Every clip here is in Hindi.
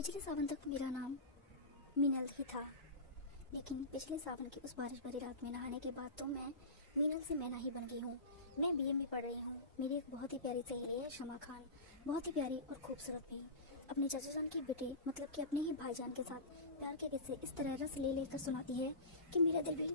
पिछले सावन तक मेरा नाम मीनल ही था, लेकिन पिछले सावन की उस बारिश भरी रात में नहाने के बाद तो मैं मीनल से मैना ही बन गई हूँ। मैं बीए में पढ़ रही हूँ। मेरी एक बहुत ही प्यारी सहेली है शमा खान, बहुत ही प्यारी और खूबसूरत भी। अपने चाचा जान की बेटे मतलब कि अपने ही भाईजान के साथ प्यार के किस्से इस तरह रस ले लेकर सुनाती है कि मेरा दिल भी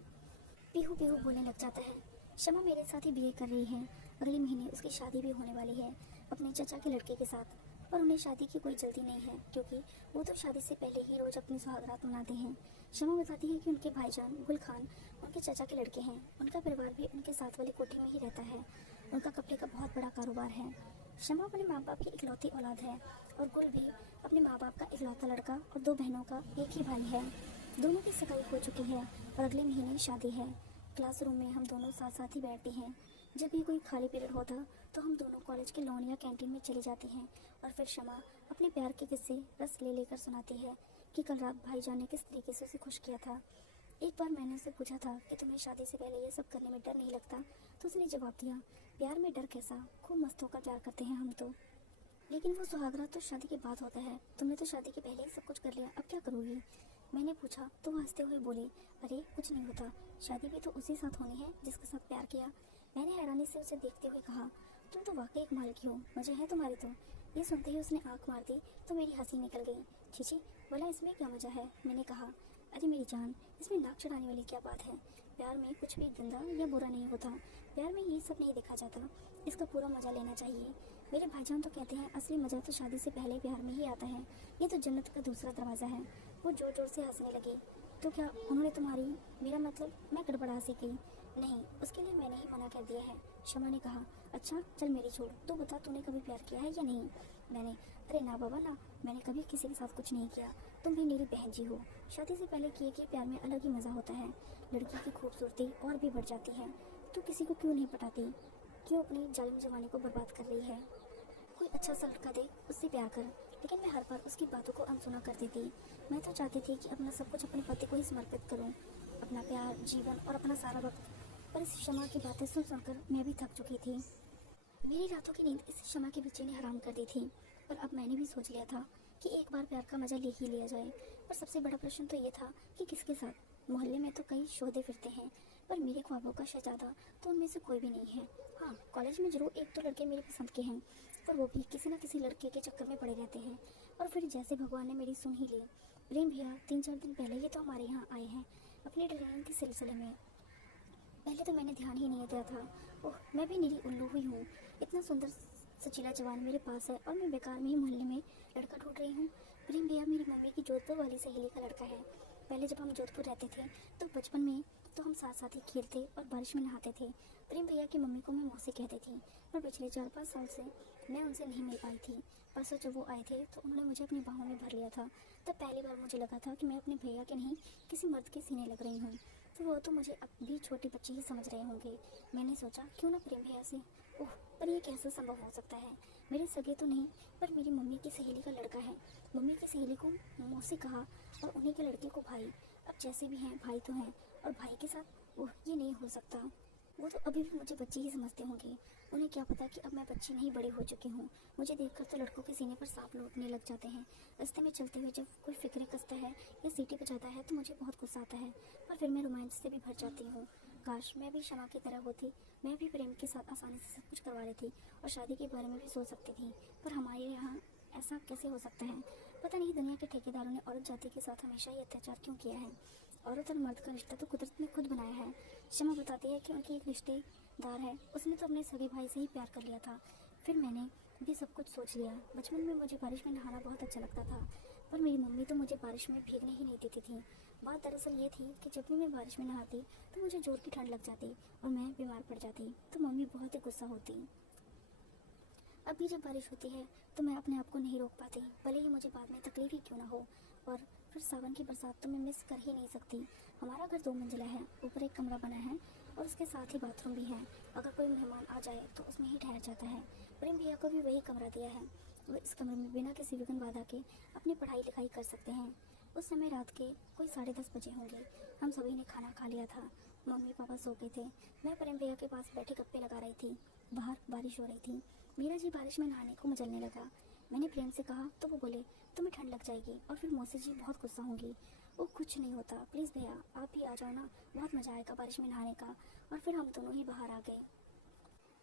पीहू पीहू बोलने लग जाता है। शमा मेरे साथ ही बीए कर रही है। अगले महीने उसकी शादी भी होने वाली है अपने चाचा के लड़के के साथ। पर उन्हें शादी की कोई जल्दी नहीं है, क्योंकि वो तो शादी से पहले ही रोज अपनी सुहागरात मनाते हैं। शमा बताती है कि उनके भाईजान गुल खान उनके चाचा के लड़के हैं। उनका परिवार भी उनके साथ वाली कोठी में ही रहता है। उनका कपड़े का बहुत बड़ा कारोबार है। शमा अपने माँ बाप की इकलौती औलाद है और गुल भी अपने माँ बाप का इकलौता लड़का और 2 बहनों का एक ही भाई है। दोनों की सगाई हो चुकी है और अगले महीने शादी है। क्लासरूम में हम दोनों साथ साथ ही बैठते हैं। जब भी कोई खाली पीरियड होता तो हम दोनों कॉलेज के लॉन या कैंटीन में चली जाती हैं और फिर शमा अपने प्यार के किस्से रस ले लेकर सुनाती है कि कल रात भाईजान ने किस तरीके से उसे खुश किया था। एक बार मैंने उससे पूछा था कि तुम्हें शादी से पहले ये सब करने में डर नहीं लगता, तो उसने जवाब दिया, प्यार में डर कैसा, खूब मस्त होकर प्यार करते हैं हम तो। लेकिन वो सुहागरात तो शादी के बाद होता है। तुमने तो शादी के पहले ही सब कुछ कर लिया, अब क्या करोगी? मैंने पूछा तो वो हंसते हुए बोली, अरे कुछ नहीं होता, शादी भी तो उसी साथ होनी है जिसके साथ प्यार किया। मैंने हैरानी से उसे देखते हुए कहा, तुम तो वाकई एक माल की हो, मजे है तुम्हारे तो। ये सुनते ही उसने आंख मार दी तो मेरी हंसी निकल गई। छीछी, बोला इसमें क्या मजा है? मैंने कहा, अरे मेरी जान, इसमें नाक चढ़ाने वाली क्या बात है? प्यार में कुछ भी गंदा या बुरा नहीं होता। प्यार में ये सब नहीं देखा जाता, इसका पूरा मजा लेना चाहिए। मेरे भाईजान तो कहते हैं असली मजा तो शादी से पहले प्यार में ही आता है। ये तो जन्नत का दूसरा दरवाज़ा है। वो जोर जोर से हंसने लगी। तो क्या उन्होंने तुम्हारी, मेरा मतलब मैं गड़बड़ा सी गई। नहीं, उसके लिए मैंने ही मना कर दिया है। शमा ने कहा, अच्छा चल मेरी छोड़, तू बता तूने कभी प्यार किया है या नहीं? मैंने, अरे ना बाबा ना, मैंने कभी किसी के साथ कुछ नहीं किया। तुम भी मेरी बहन जी हो। शादी से पहले किए कि प्यार में अलग ही मज़ा होता है। लड़की की खूबसूरती और भी बढ़ जाती है। तू किसी को क्यों नहीं पटाती? क्यों अपनी जालिम जवानी को बर्बाद कर रही है? कोई अच्छा सा लड़का दे, उससे प्यार कर। लेकिन मैं हर बार उसकी बातों को अनसुना कर देती। मैं तो चाहती थी कि अपना सब कुछ अपने पति को ही समर्पित करूं, अपना प्यार, जीवन और अपना सारा वक्त। पर इस शमा की बातें सुन सुनकर मैं भी थक चुकी थी। मेरी रातों की नींद इस शमा के पीछे ने हराम कर दी थी। पर अब मैंने भी सोच लिया था कि एक बार प्यार का मजा ले ही लिया जाए। पर सबसे बड़ा प्रश्न तो ये था कि किसके साथ। मोहल्ले में तो कई शोधे फिरते हैं, पर मेरे ख्वाबों का शहजादा तो उनमें से कोई भी नहीं है। हाँ, कॉलेज में जरूर एक तो लड़के मेरे पसंद के हैं, पर वो भी किसी न किसी लड़के के चक्कर में पड़े रहते हैं। और फिर जैसे भगवान ने मेरी सुन ही ली। प्रेम भैया 3-4 दिन पहले ही तो हमारे यहाँ आए हैं अपने डिजाइन के सिलसिले में। पहले तो मैंने ध्यान ही नहीं दिया था। ओह, मैं भी निरी उल्लू हुई हूँ। इतना सुंदर सचीला जवान मेरे पास है और मैं बेकार में ही मोहल्ले में लड़का ढूंढ रही हूँ। प्रेम भैया मेरी मम्मी की जोधपुर वाली सहेली का लड़का है। पहले जब हम जोधपुर रहते थे तो बचपन में तो हम साथ साथ ही खेलते और बारिश में नहाते थे। प्रेम भैया की मम्मी को मैं मौसी कहती थी। पर पिछले 4-5 साल से मैं उनसे नहीं मिल पाई थी। परसों जब वो आए थे तो उन्होंने मुझे अपनी बाहों में भर लिया था। तब पहली बार मुझे लगा था कि मैं अपने भैया के नहीं किसी मर्द के सीने लग रही हूँ। तो वो तो मुझे अब भी छोटी बच्ची ही समझ रहे होंगे। मैंने सोचा क्यों ना प्रेम भैया से। ओह, पर ये कैसे संभव हो सकता है? मेरे सगे तो नहीं, पर मेरी मम्मी की सहेली का लड़का है। मम्मी की सहेली को मौसी कहा और उन्हीं के लड़के को भाई। अब जैसे भी हैं भाई तो हैं, और भाई के साथ ओह, ये नहीं हो सकता। वो तो अभी भी मुझे बच्ची ही समझते होंगे। उन्हें क्या पता कि अब मैं बच्ची नहीं बड़ी हो चुकी हूँ। मुझे देखकर तो लड़कों के सीने पर सांप लौटने लग जाते हैं। रास्ते में चलते हुए जब कोई फिक्रे कसता है या सीटी बजाता है तो मुझे बहुत गुस्सा आता है, पर फिर मैं रोमांच से भी भर जाती हूँ। काश मैं भी शमा की तरह होती। मैं भी प्रेम के साथ आसानी से सब कुछ करवा लेती और शादी के बारे में भी सोच सकती थी। पर हमारे यहाँ ऐसा कैसे हो सकता है? पता नहीं दुनिया के ठेकेदारों ने औरत जाति के साथ हमेशा ही अत्याचार क्यों किया है? औरत और मर्द का रिश्ता तो कुदरत ने खुद बनाया है। शमा बताती है कि उनकी एक रिश्तेदार है, उसने तो अपने सगे भाई से ही प्यार कर लिया था। फिर मैंने भी सब कुछ सोच लिया। बचपन में मुझे बारिश में नहाना बहुत अच्छा लगता था, पर मेरी मम्मी तो मुझे बारिश में भीगने ही नहीं देती थी। बात दरअसल ये थी कि जब भी मैं बारिश में नहाती तो मुझे जोर की ठंड लग जाती और मैं बीमार पड़ जाती, तो मम्मी बहुत ही गुस्सा होती। अभी जब बारिश होती है तो मैं अपने आप को नहीं रोक पाती, भले ही मुझे बाद में तकलीफ ही क्यों ना हो। और फिर सावन की बरसात तो मैं मिस कर ही नहीं सकती। हमारा घर 2 मंजिला है, ऊपर एक कमरा बना है और उसके साथ ही बाथरूम भी है। अगर कोई मेहमान आ जाए तो उसमें ही ठहर जाता है। प्रेम भैया को भी वही कमरा दिया है। वो इस कमरे में बिना किसी विघ्न बाधा के अपनी पढ़ाई लिखाई कर सकते हैं। उस समय रात के कोई 10:30 बजे होंगे। हम सभी ने खाना खा लिया था। मम्मी पापा सो गए थे। मैं प्रेम भैया के पास बैठे गप्पे लगा रही थी। बाहर बारिश हो रही थी। मेरा जी बारिश में नहाने को मचलने लगा। मैंने प्रेम से कहा तो वो बोले, तुम्हें ठंड लग जाएगी और फिर मौसी जी बहुत गुस्सा होंगी। वो कुछ नहीं होता, प्लीज़ भैया आप भी आ जाओ ना, बहुत मज़ा आएगा बारिश में नहाने का। और फिर हम दोनों ही बाहर आ गए।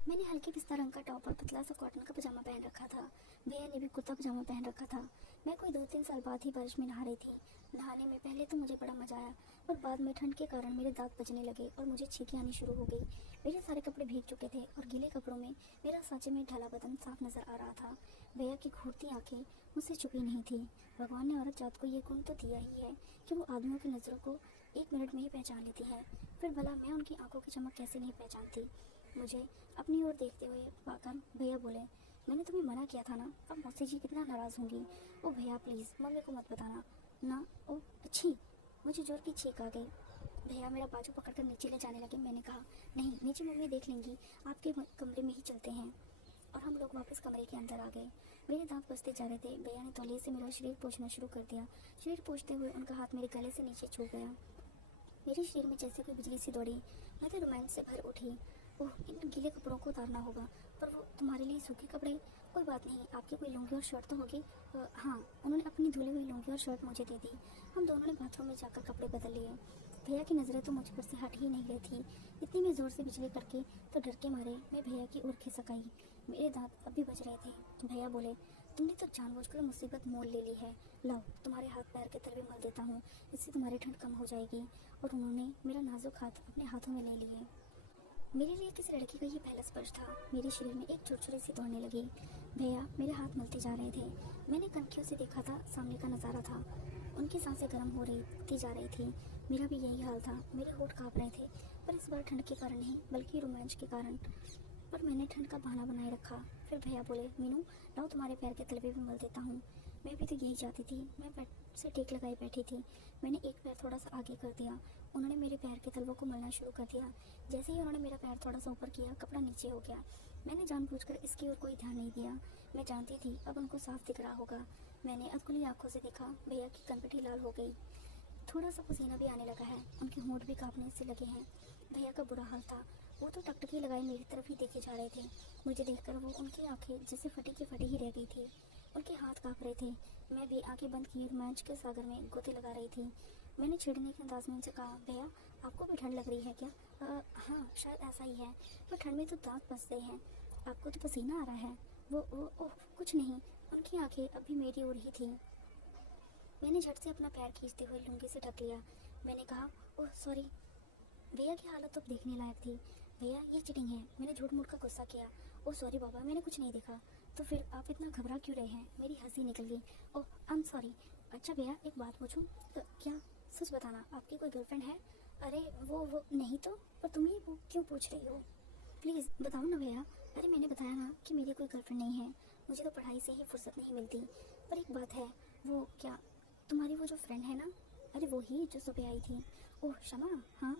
मैंने हल्के पिस्ता रंग का टॉप और पतला सा कॉटन का पजामा पहन रखा था। भैया ने भी कुर्ता पजामा पहन रखा था। मैं कोई 2-3 साल बाद ही बारिश में नहा रही थी। नहाने में पहले तो मुझे बड़ा मजा आया, पर बाद में ठंड के कारण मेरे दांत बजने लगे और मुझे छींकें आनी शुरू हो गई। मेरे सारे कपड़े भीग चुके थे और गीले कपड़ों में मेरा सांचे में ढला बदन साफ नजर आ रहा था। भैया की घूरती आंखें मुझसे छुपी नहीं थी। भगवान ने औरत जात को ये गुण तो दिया ही है कि वो आदमियों की नज़रों को 1 मिनट में ही पहचान लेती है। फिर भला मैं उनकी आंखों की चमक कैसे नहीं पहचानती। मुझे अपनी ओर देखते हुए पाकर भैया बोले, मैंने तुम्हें मना किया था ना, अब मौसी जी कितना नाराज़ होंगी। ओ भैया प्लीज़ मम्मी को मत बताना ना। ओ अच्छी, मुझे जोर की छींक आ गई। भैया मेरा बाजू पकड़कर नीचे ले जाने लगे। मैंने कहा, नहीं नीचे मम्मी देख लेंगी, आपके कमरे में ही चलते हैं। और हम लोग वापस कमरे के अंदर आ गए। मेरे दांत बजते जा रहे थे। भैया ने तौलिए से मेरा शरीर पोंछना शुरू कर दिया। शरीर पोंछते हुए उनका हाथ मेरे गले से नीचे छू गया। मेरे शरीर में जैसे कोई बिजली सी दौड़ी। मैं तो रोमांच से भर उठी। ओह इन गीले कपड़ों को उतारना होगा, पर वो तुम्हारे लिए सूखे कपड़े। कोई बात नहीं, आपकी कोई लुंगी और शर्ट तो होगी। हाँ, उन्होंने अपनी धुली हुई लुंगी और शर्ट मुझे दे दी। हम दोनों ने बाथरूम में जाकर कपड़े बदल लिए। भैया की नज़रें तो मुझ पर से हट ही नहीं रही थी। इतनी में ज़ोर से बिजली कड़की तो डर के मारे मैं भैया की ओर खिसक आई। मेरे दांत अब भी बज रहे थे। भैया बोले, तुमने तो जानबूझकर मुसीबत मोल ले ली है। लाओ तुम्हारे हाथ पैर के तलवे मल देता हूँ, इससे तुम्हारी ठंड कम हो जाएगी। और उन्होंने मेरा नाजुक हाथ अपने हाथों में ले लिए। मेरे लिए किसी लड़की का ये पहला स्पर्श था। मेरे शरीर में एक चुरचुरी सी दौड़ने लगी। भैया मेरे हाथ मलते जा रहे थे। मैंने कनखियों से देखा था, सामने का नज़ारा था। उनकी सांसें गर्म हो रही जा रही थी। मेरा भी यही हाल था। मेरे होठ काँप रहे थे, पर इस बार ठंड के कारण नहीं बल्कि रोमांच के कारण। पर मैंने ठंड का बहाना बनाए रखा। फिर भैया बोले, मीनू लाओ तुम्हारे पैर के तलवे भी मल देता हूँ। मैं भी तो यही चाहती थी। मैं बेड से टेक लगाई बैठी थी। मैंने एक पैर थोड़ा सा आगे कर दिया। उन्होंने मेरे पैर के तलवों को मलना शुरू कर दिया। जैसे ही उन्होंने मेरा पैर थोड़ा सा ऊपर किया, कपड़ा नीचे हो गया। मैंने जानबूझकर इसकी ओर कोई ध्यान नहीं दिया। मैं जानती थी अब उनको साफ दिख रहा होगा। मैंने अधखुली आंखों से देखा। भैया की कनपटी लाल हो गई। थोड़ा सा पसीना भी आने लगा है। उनके होंठ भी कांपने से लगे हैं। भैया का बुरा हाल था। वो तो टकटकी लगाए मेरी तरफ ही देखे जा रहे थे। मुझे देखकर वो उनकी आंखें जैसे फटी की फटी ही रह गई थी। उनके हाथ कांप रहे थे। मैं भी आंखें बंद किए रोमांच के सागर में गोते लगा रही थी। मैंने छेड़ने के अंदाज में उनसे कहा, भैया आपको भी ठंड लग रही है क्या? हाँ शायद ऐसा ही है, पर ठंड में तो दांत बसते हैं। आपको तो पसीना आ रहा है। वो ओह कुछ नहीं। उनकी आंखें अभी मेरी ओर ही थी। मैंने झट से अपना पैर खींचते हुए लुंगी से ढक लिया। मैंने कहा, ओह सॉरी। भैया की हालत तो देखने लायक थी। भैया ये चीटिंग है। मैंने झूठ मूठ का गुस्सा किया। ओह सॉरी बाबा, मैंने कुछ नहीं देखा। तो फिर आप इतना घबरा क्यों रहे हैं? मेरी हंसी निकल गई। ओह आई एम सॉरी। अच्छा भैया एक बात पूछूं? क्या? सच बताना, आपकी कोई गर्लफ्रेंड है? अरे वो नहीं तो, पर तुम ये वो क्यों पूछ रही हो? प्लीज़ बताओ ना भैया। अरे मैंने बताया ना कि मेरी कोई गर्लफ्रेंड नहीं है। मुझे तो पढ़ाई से ही फुर्सत नहीं मिलती। पर एक बात है, वो क्या तुम्हारी वो जो फ्रेंड है ना? अरे वो ही जो सुबह आई थी। ओह क्षमा। हाँ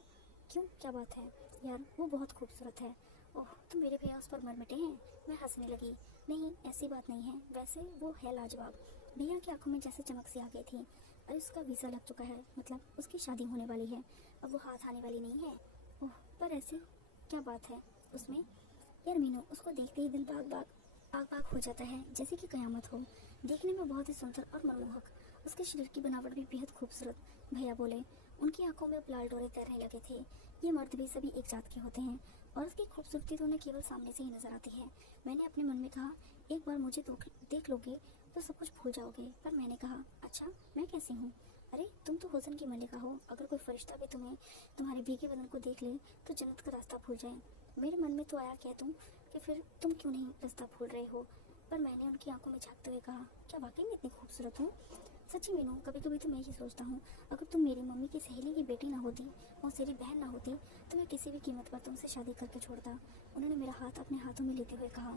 क्यों, क्या बात है? यार वो बहुत खूबसूरत है। ओह तो मेरे भैया उस पर मरमिटे हैं। मैं हंसने लगी। नहीं ऐसी बात नहीं है, वैसे वो है लाजवाब। भैया की आंखों में जैसे चमक सी आ गई थी। अरे उसका वीज़ा लग चुका है, मतलब उसकी शादी होने वाली है। अब वो हाथ आने वाली नहीं है। ओह पर ऐसी क्या बात है उसमें? यार मीनू उसको देखते ही दिल बाग बाग हो जाता है, जैसे कि कयामत हो। देखने में बहुत ही सुंदर और मनमोहक। उसके शरीर की बनावट भी बेहद खूबसूरत। भैया बोले। उनकी आंखों में अब लाल डोरे तैरने लगे थे। ये मर्द भी सभी एक जात के होते हैं और उसकी खूबसूरती तो उन्हें केवल सामने से ही नजर आती है। मैंने अपने मन में कहा, एक बार मुझे देख लोगे तो सब कुछ भूल जाओगे। पर मैंने कहा, अच्छा मैं कैसी हूँ? अरे तुम तो हुस्न की मलिका हो। अगर कोई फरिश्ता भी तुम्हारे भीगे बदन को देख ले तो जन्नत का रास्ता भूल जाए। मेरे मन में तो आया क्या कि फिर तुम क्यों नहीं रास्ता भूल रहे हो? पर मैंने उनकी आंखों में झांकते हुए कहा, क्या वाकई में इतनी खूबसूरत हूँ? सच्ची मीनू, कभी कभी तो मैं ये सोचता हूँ, अगर तुम मेरी मम्मी की सहेली की बेटी ना होती, मौसेरी बहन ना होती, तो मैं किसी भी कीमत पर तुमसे शादी करके छोड़ता। उन्होंने मेरा हाथ अपने हाथों में लेते हुए कहा।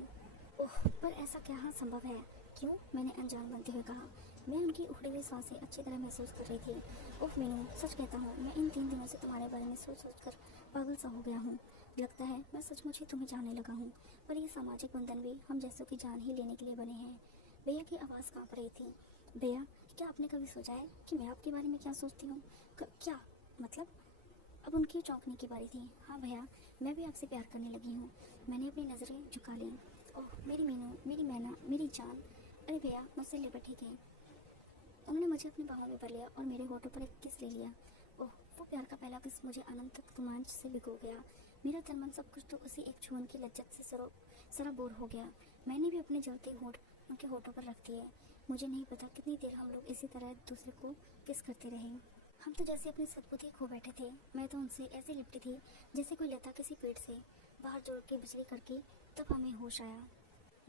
ओह पर ऐसा क्या हाँ संभव है? क्यों? मैंने अनजान बनते हुए कहा। मैं उनकी उखड़ी हुई सांसें अच्छी तरह महसूस कर रही थी। ओह मीनू सच कहता हूँ, मैं इन 3 दिनों से तुम्हारे बारे में सोच सोच कर पागल सा हो गया हूँ। लगता है मैं सचमुच ही तुम्हें जानने लगा हूँ। पर ये सामाजिक बंधन भी हम जैसों की जान ही लेने के लिए बने हैं। भैया की आवाज़ कांप रही थी। भैया क्या आपने कभी सोचा है कि मैं आपके बारे में क्या सोचती हूँ? क्या मतलब? अब उनकी चौंकने की बारी थी। हाँ भैया, मैं भी आपसे प्यार करने लगी हूँ। मैंने अपनी नज़रें झुका लीं। ओह मेरी मीनू, मेरी मैना, मेरी जान। अरे भैया मुझसे लिपट ही गई। मुझे अपनी बाहों में भर लिया और मेरे होठों पर एक किस ले लिया। ओह, वो प्यार का पहला किस मुझे अनंत तक रोमांच से भिगो गया। मेरा तन मन सब कुछ तो उसी एक छून की लज्जत से सराबोर हो गया। मैंने भी अपने जलते होठ उनके होठों पर रख दिए। मुझे नहीं पता कितनी देर हम लोग इसी तरह दूसरे को किस करते रहे। हम तो जैसे अपनी सद्बुद्धि खो बैठे थे। मैं तो उनसे ऐसे लिपटी थी जैसे कोई लता किसी पेड़ से बाहर जोड़ के बिजली करके। तब हमें होश आया।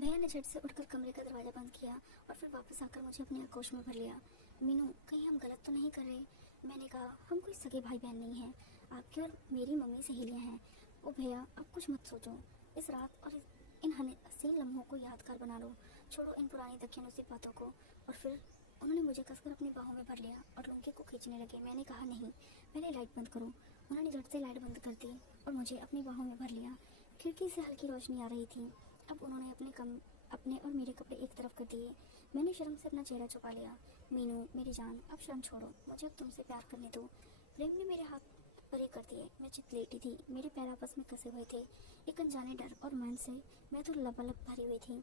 भैया ने झट से उठकर कमरे का दरवाजा बंद किया और फिर वापस आकर मुझे अपने आगोश में भर लिया। मीनू, कहीं हम गलत तो नहीं कर रहे? मैंने कहा, हम कोई सगे भाई बहन नहीं हैं। आपकी और मेरी मम्मी सहेलियाँ हैं। ओ भैया, अब कुछ मत सोचो। इस रात और इन हसीन लम्हों को यादगार बना लो। छोड़ो इन पुरानी दकियानुसी बातों को। और फिर उन्होंने मुझे कसकर अपनी बाहों में भर लिया और लुंगी को खींचने लगे। मैंने कहा, नहीं, पहले लाइट बंद करो। उन्होंने झट से लाइट बंद कर दी और मुझे अपनी बाहों में भर लिया। खिड़की से हल्की रोशनी आ रही थी। अब उन्होंने अपने और मेरे कपड़े एक तरफ कर दिए। मैंने शर्म से अपना चेहरा छुपा लिया। मीनू मेरी जान, अब शर्म छोड़ो, मुझे अब तुमसे प्यार करने दो। प्रेम ने मेरे हाथ परे कर दिए। मैं चित लेटी थी, मेरे पैर आपस में कसे हुए थे। एक अनजाने डर और मन से मैं तो लबालब भरी हुई थी।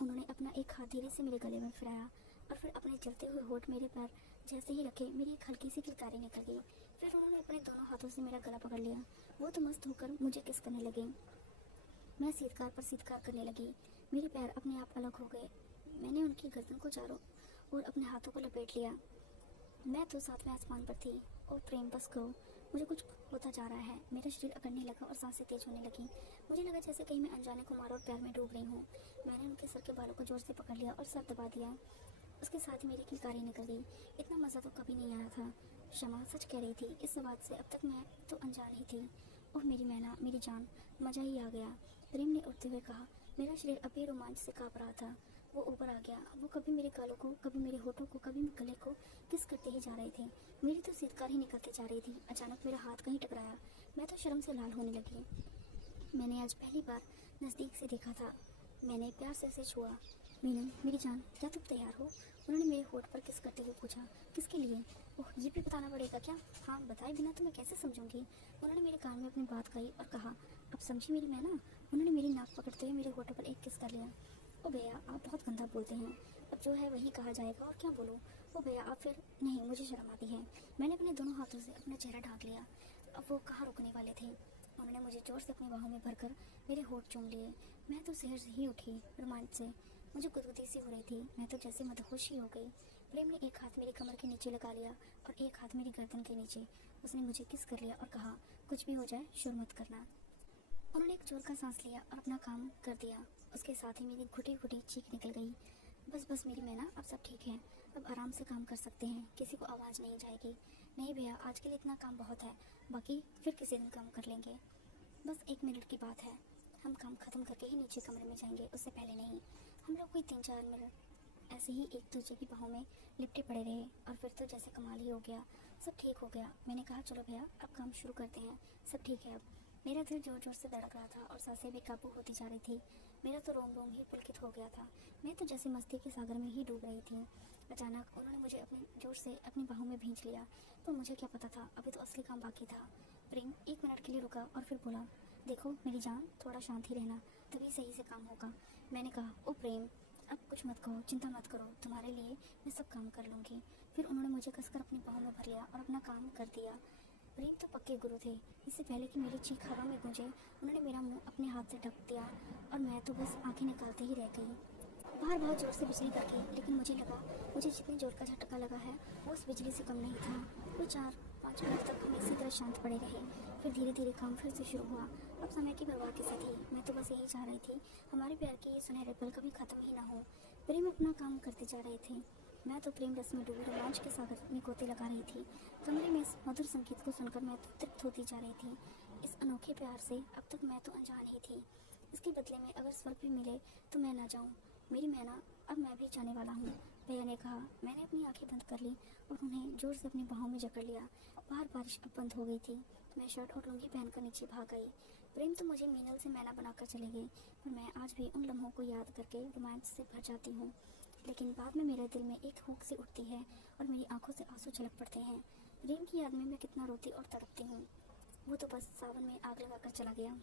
उन्होंने अपना एक हाथ धीरे से मेरे गले में फिराया और फिर अपने जलते हुए होठ मेरे पैर जैसे ही रखे, मेरी एक हल्की सी किलकारी निकल गई। फिर उन्होंने अपने दोनों हाथों से मेरा गला पकड़ लिया। वो तो मस्त होकर मुझे किस करने लगे। मैं सीधकार पर सीधकार करने लगी। मेरे पैर अपने आप अलग हो गए। मैंने उनकी गर्दन को चारों ओर अपने हाथों को लपेट लिया। मैं तो सातवें आसमान पर थी। ओ प्रेम, बस करो, मुझे कुछ होता जा रहा है। मेरा शरीर अकड़ने लगा और सांसें तेज होने लगी। मुझे लगा जैसे कहीं मैं अनजाने को मारो और प्यार में डूब रही हूँ। मैंने उनके सर के बालों को जोर से पकड़ लिया और सर दबा दिया। उसके साथ ही मेरी किलकारी निकल गई। इतना मज़ा तो कभी नहीं आया था। शमा सच कह रही थी। इस बात से अब तक मैं तो अनजान ही थी। ओह मेरी मैना, मेरी जान, मज़ा ही आ गया। प्रेम ने उठते हुए कहा। मेरा शरीर अभी रोमांच से काँप रहा था। वो ऊपर आ गया। वो कभी मेरे गालों को, कभी मेरे होठों को, कभी गले को किस करते ही जा रहे थे। मेरी तो सीधकार ही निकलती जा रही थी। अचानक मेरा हाथ कहीं टकराया। मैं तो शर्म से लाल होने लगी। मैंने आज पहली बार नज़दीक से देखा था। मैंने प्यार से उसे छुआ। मीनू मेरी जान, क्या तुम तैयार हो? उन्होंने मेरे होठ पर किस करते हुए पूछा। किसके लिए? ओह, ये भी बताना पड़ेगा क्या? हाँ, बताए बिना तो मैं कैसे समझूंगी। उन्होंने मेरे कान में अपनी बात कही और कहा, अब समझी मेरी मैना? उन्होंने मेरी नाक पकड़ते हुए मेरे होठों पर एक किस कर लिया। ओ भैया, आप बहुत गंदा बोलते हैं। अब जो है वही कहा जाएगा, और क्या बोलो। ओ भैया, आप फिर नहीं, मुझे शर्म आती है। मैंने अपने दोनों हाथों से अपना चेहरा ढांक लिया। अब वो कहाँ रुकने वाले थे। उन्होंने मुझे जोर से अपनी बाहों में भरकर मेरे होठ चूम लिए। मैं तो सहज ही उठी रोमांच से। मुझे गुदगुदी सी हो रही थी। मैं तो जैसे मदहोश ही हो गई। प्रेम ने एक हाथ मेरी कमर के नीचे लगा लिया और एक हाथ मेरी गर्दन के नीचे। उसने मुझे किस कर लिया और कहा, कुछ भी हो जाए शोर मत करना। उन्होंने एक जोर का सांस लिया और अपना काम कर दिया। उसके साथ ही मेरी घुटी घुटी चीख निकल गई। बस बस मेरी मैना, अब सब ठीक है। अब आराम से काम कर सकते हैं। किसी को आवाज़ नहीं जाएगी। नहीं भैया, आज के लिए इतना काम बहुत है। बाकी फिर किसी दिन काम कर लेंगे। बस 1 मिनट की बात है। हम काम खत्म करके ही नीचे कमरे में जाएंगे, उससे पहले नहीं। हम लोग कोई 3-4 मिनट ऐसे ही एक दूसरे की बाहों में लिपटे पड़े रहे और फिर तो जैसे कमाल ही हो गया। सब ठीक हो गया। मैंने कहा, चलो भैया, अब काम शुरू करते हैं। सब ठीक है अब। मेरा दिल जोर जोर से धड़क रहा था और सांसें बेकाबू होती जा रही थी। मेरा तो रोम रोम ही पुलकित हो गया था। मैं तो जैसे मस्ती के सागर में ही डूब रही थी। अचानक उन्होंने मुझे अपने जोर से अपनी बाहों में भींच लिया। पर मुझे क्या पता था, अभी तो असली काम बाकी था। प्रेम 1 मिनट के लिए रुका और फिर बोला, देखो मेरी जान, थोड़ा शांत ही रहना, तभी सही से काम होगा। मैंने कहा, ओ प्रेम, अब कुछ मत कहो, चिंता मत करो, तुम्हारे लिए मैं सब काम कर लूँगी। फिर उन्होंने मुझे कसकर अपनी बाहों में भर लिया और अपना काम कर दिया। प्रेम तो पक्के गुरु थे। इससे पहले कि मेरी चीख हवा में गूंजे, उन्होंने मेरा मुंह अपने हाथ से ढक दिया और मैं तो बस आंखें निकालते ही रह गई। बाहर बहुत जोर से बिजली कड़की, लेकिन मुझे लगा मुझे जितने जोर का झटका लगा है वो उस बिजली से कम नहीं था। वो 4-5 मिनट तक हम इसी तरह शांत पड़े रहे। फिर धीरे धीरे काम फिर से शुरू हुआ। अब समय की परवाह किसे थी। मैं तो बस यही चाह रही थी, हमारे प्यार के ये सुनहरे पल कभी ख़त्म ही ना हो। प्रेम अपना काम करते जा रहे थे। मैं तो प्रेम रस में डूबी रोमांच के सागर में गोते लगा रही थी। कमरे में इस मधुर संगीत को सुनकर मैं तो तृप्त होती जा रही थी। इस अनोखे प्यार से अब तक मैं तो अनजान ही थी। इसके बदले में अगर स्वर्ग भी मिले तो मैं ना जाऊँ। मेरी मैना, अब मैं भी जाने वाला हूँ, भैया ने कहा। मैंने अपनी आंखें बंद कर ली और उन्हें जोर से अपनी बाहों में जकड़ लिया। बाहर बारिश अब बंद हो गई थी। मैं शर्ट और लुंगी पहनकर नीचे भाग गई। प्रेम तो मुझे मीनल से मैना बनाकर चले गए, पर मैं आज भी उन लम्हों को याद करके रोमांच से भर जाती हूँ। लेकिन बाद में मेरे दिल में एक हुक सी उठती है और मेरी आंखों से आंसू छलक पड़ते हैं। प्रेम की याद में मैं कितना रोती और तड़पती हूँ। वो तो बस सावन में आग लगाकर चला गया।